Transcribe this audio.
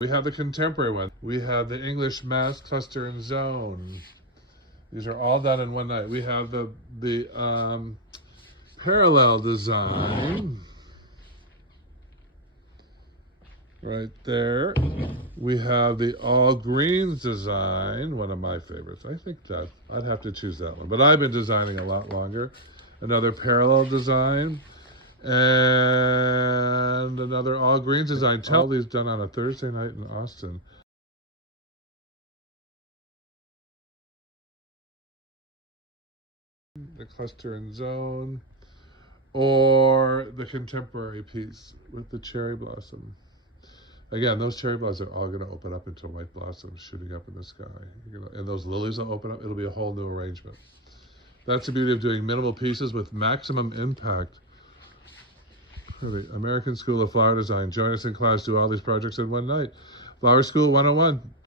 We have the contemporary one. We have the English mass, cluster, and zone. These are all done in one night. We have the parallel design right there. We have the all greens design, one of my favorites. I think that I'd have to choose that one, but I've been designing a lot longer. Another parallel design and another all greens design. All these done on a Thursday night in Austin. The cluster and zone, or the contemporary piece with the cherry blossom. Again, those cherry blossoms are all going to open up into white blossoms shooting up in the sky. And those lilies will open up. It'll be a whole new arrangement. That's the beauty of doing minimal pieces with maximum impact. For the American School of Flower Design. Join us in class. Do all these projects in one night. Flower School 101.